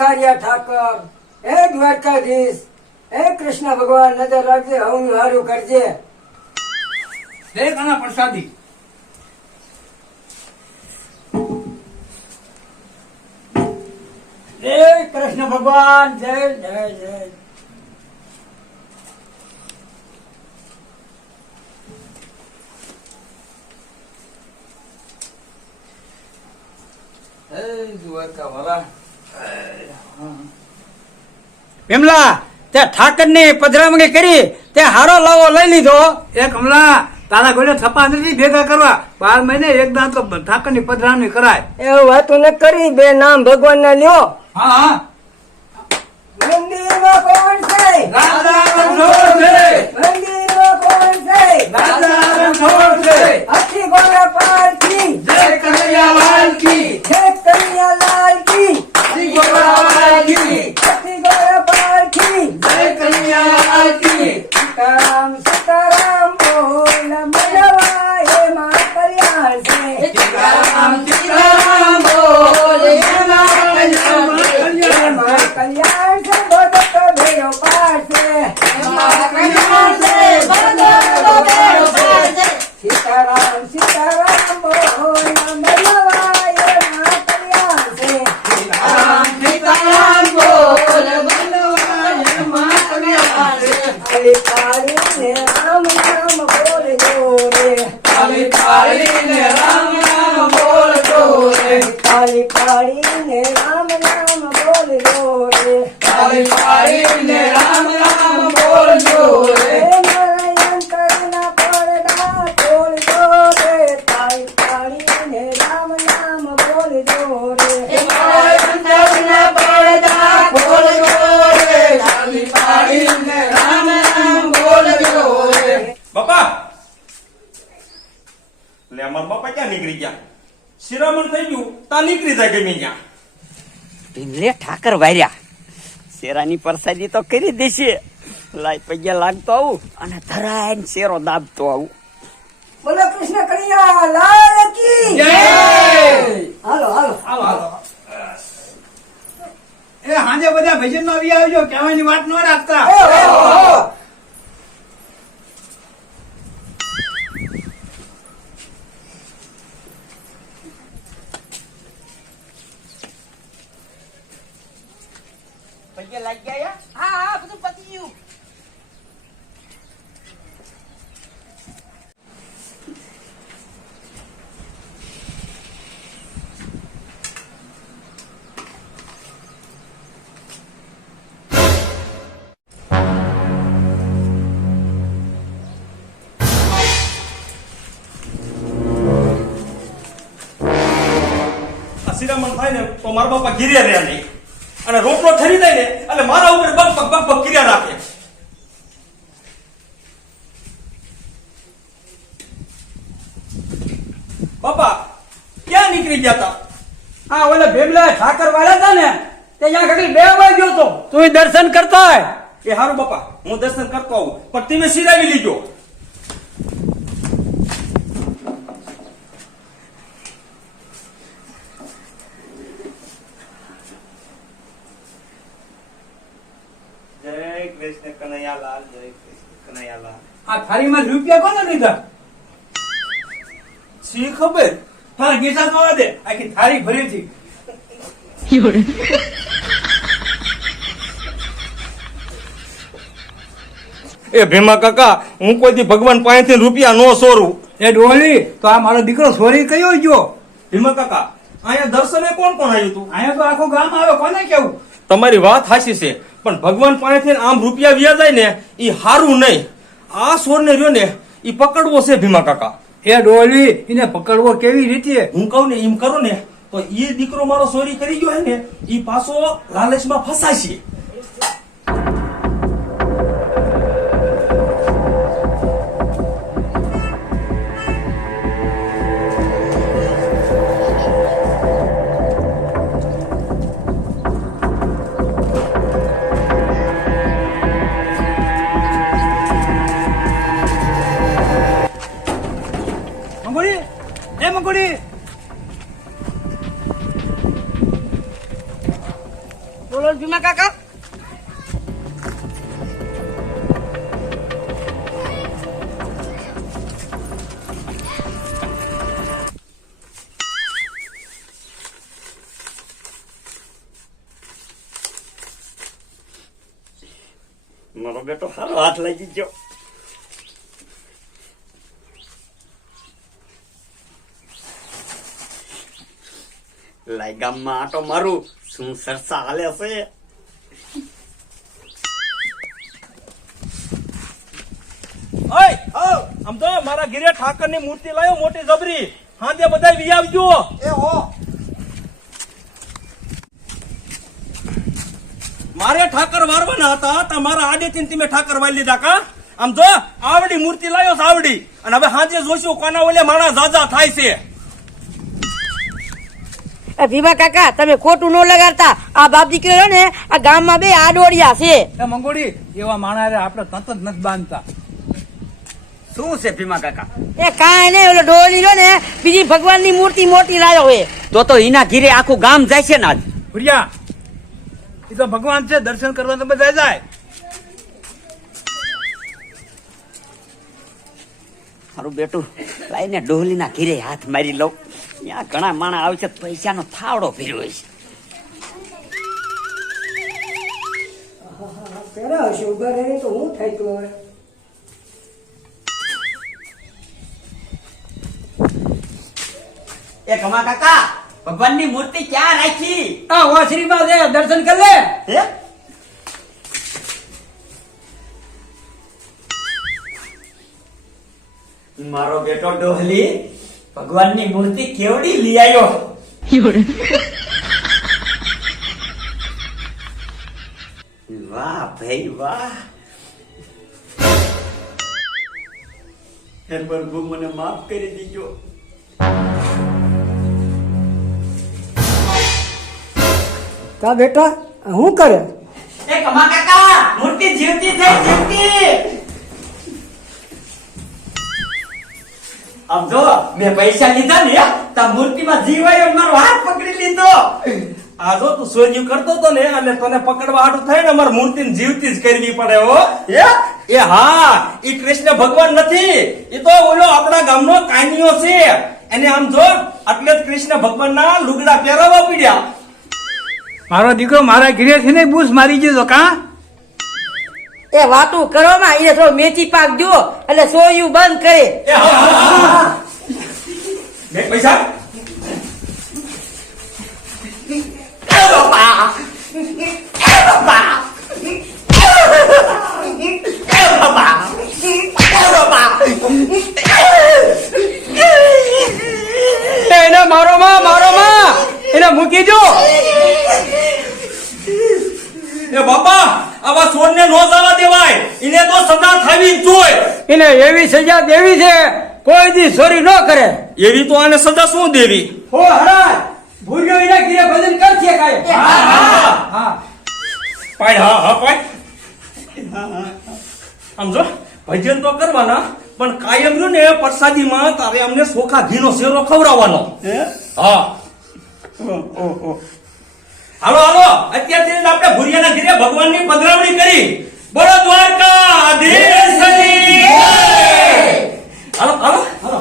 ખારિયા ઠાકર. હે દ્વારકાધીશ. હે કૃષ્ણ ભગવાન નજર રાખજે હું હારું કરજે. દે કાના પ્રસાદી. જય કૃષ્ણ ભગવાન જય જય જય. હે દ્વારકા વાલા વિમલા તે ઠાકરની પધરામણી કરી તે હારો લાવો લઈ લીધો. એ કમલા તારા ઘોડે થપા નથી ભેગા કરવા. બાર મહિને એક દાંત તો ઠાકરની પધરામણી કરાય. એ વાતો ન કરી બે નામ ભગવાન ના લ્યો. હા હા. મંદિરમાં કોણ છે રાજા રણછોડ છે મંદિરમાં કોણ છે રાજા રણછોડ છે હાથી ઘોડા પારથી જય કનૈયાલાલ કી જય કનૈયાલાલ કી શ્રી ગોરાવાલ કી હાથી ઘોડા પારથી જય કનૈયાલાલ કી સીતારામ સીતારામ બોલ મનવા એમાં કલ્યાણ છે સીતારામ સીતારામ બોલ એમાં કલ્યાણ છે. એમાં કલ્યાણ છે બદક ભેરો પાર છે એમાં કલ્યાણ છે બદક ભેરો પાર છે. સીતારામ સીતારામ બોલ મનવા એમાં કલ્યાણ છે સીતારામ સીતારામ બોલ બનવા એમાં કલ્યાણ છે. કાળી કાળીને રામ નામ બોલજો રે કાલી કાળીને રામ નામ બોલજો રે કાળીને રામ નામ બોલજો રે. કાલી કાળીને રામ નામ બોલજો રે. મારા અંતરના પડદા ખોલજો રે. કાળી કાળીને રામ નામ બોલજો રે. અંતરના પડદા ખોલજો રે. કાલી કાળીને રામ નામ બોલજો રે. બાપા! લે અમાર બાપા ક્યાં નીકળી ગયા? શિરામણ થઈ ગયું. તા નીકળી જાય ગમી ગયા ભીમલે ઠાકર વાર્યા. શેરાની પરસાદી તો કરી દેશે. લાઈ પૈયા લાગતો આવું અને ધરાઈને શેરો દાબતો આવું. બોલો કૃષ્ણ કનૈયા લાલ કી જય! હાલો હાલો. હાલો હાલો. એ હાંજે બધા ભજનમાં આવી આવજો. કહેવાની વાત ન રાખતા. શિરામણ થાય ને તો મારા બાપા ગીર્યા રહ્યા નહીં. અને રોટલો ઠરી જાય ને એટલે મારા ઉપર બગ પગ બગ પગ કિર્યા રાખે. બાપા ક્યાં નીકળી ગયા તા? હા ઓલા ભીમલા ઠાકર વાળા હતા ને તે ત્યાં ઘડી બે વાગ્યો ગયો તો તું દર્શન કરતો હોય? એ હારું બાપા હું દર્શન કરતો આવું. પણ તમે સિરાવી લીજો જય કૃષ્ણ કનૈયાલાલ જય કૃષ્ણ કનૈયાલાલ આ થાળીમાં રૂપિયા કોને લીધા? શી ખબર? તારા ગીસા જોવા દે આખી થાળી ભરી હતી. એ ભીમા કાકા હું કોઈ દી ભગવાન પાસેથી રૂપિયા નો સોરું? એ ડોલી તો આ મારો દીકરો સોરી કયો ગયો? ભીમા કાકા અહીંયા દર્શને કોણ કોણ આવ્યું હતું? અહીંયા તો આખું ગામ આવે કોને કેવું? તમારી વાત હાચી છે. પણ ભગવાન પાસેથી આમ રૂપિયા વ્યા જાય ને એ હારું નહીં. આ સોરને રહ્યો ને એ પકડવો છે ભીમા કાકા. એ ડોલી એને પકડવો કેવી રીતે? હું કહું ને એમ કરું ને તો એ દીકરો મારો ચોરી કરી ગયો હે ને એ પાછો લાલચમાં ફસાય છે. મંગોડી એ મંગોડી બોલો ભીમા કાકા. મારો બેટો સારો હાથ લાગી ગયો. લાઈ ગામમાં આટો મારું શું સરસા હાલે છે? ઓય આમ તો મારા ઘીરે ઠાકરની મૂર્તિ લાયો મોટી જબરી. હાંજે બધા વી આવજો. મારે ઠાકર વારવાના હતા તમારા આડેથી તમે ઠાકર વાળી લીધા કા? આમ જો આવડી મૂર્તિ લાવ્યો છે આવડી. અને હવે હાજે જોશું કોના ઓલે મારા જાજા થાય છે. એ ભીમા કાકા તમે ખોટું ન લગાડતા. આ બાપ દીકરો ને આ ગામમાં બે આડોડિયા છે. એ મંગોડી એવા માણસ આપણે તંત જ નથી બાંધતા. શું છે ભીમા કાકા? એ કાંઈ નહીં ઓલો ડોલી રહ્યો ને બીજી ભગવાનની મૂર્તિ મોટી લાવ્યો હોય તો તો એના ઘીરે આખું ગામ જાય છે ને આજ. ભુરિયા એ તો ભગવાન છે દર્શન કરવા તો બધા જાય. મારું બેટું લાઈને ડોલીના ઘીરે હાથ મારી લઉં. ત્યાં ઘણા માણા આવે છે પૈસાનો થાવડો ભર્યો છે. પેલા હશે ઊભા રહે તો હું થાય તો હવે? એ કમા કાકા ભગવાનની મૂર્તિ ક્યાં રાખી? આ વાસરીમાં છે દર્શન કરી લે. હે? મારો બેટો ડોહલી ભગવાનની મૂર્તિ કેવડી લઈ આવ્યો? વાહ ભાઈ વાહ. હે પ્રભુ મને માફ કરી દીજો. તા બેટા હું કરે? એ કમા કાકા મૂર્તિ જીવતી થઈ જીવતી. આમ જો મેં પૈસા લીધા ને તા મૂર્તિમાં જીવાયો મારો હાથ પકડી લીધો. આ જો તું સોર્યું કરતો તો ને એટલે તને પકડવા હાટું થાય ને મૂર્તિ જીવતી જ કરવી પડે હો. એ હા એ કૃષ્ણ ભગવાન નથી. એ તો ઓલો આપણા ગામનો કાનિયો છે. એને આમ જો એટલે જ કૃષ્ણ ભગવાનના લુગડા પહેરાવવા પડ્યા. મારો દીકરો મારા ઘીરેથી ને બૂસ મારી ગયો કા? એ વાતું કરો માં એને થોડો મેથી પાક દો એટલે સોયું બંધ કરે. પૈસા મારો માં મારો માં. એને મૂકી દો એ બાપા આવા નો જવા દેવાય. એને તો સજા થવી જ જોઈએ. એને એવી સજા દેવી છે કોઈ દી ચોરી ન કરે. એવી તો આને સજા શું દેવી? હો હરા ભૂર્યો એના ઘીરે ભજન કરશે કાય હા પાડ હા હા. પાડ આમ જો ભજન તો કરવાના પણ કાયમ રહ્યું ને પ્રસાદીમાં તારે અમને સોખા ઘીનો શેરો ખવડાવવાનો. હા? હાલો હાલો. અત્યારથી આપણે ભુરિયાના ઘીરે ભગવાનની પધરાવણી કરી. બોલો દ્વારકા! હાલો હાલો હાલો.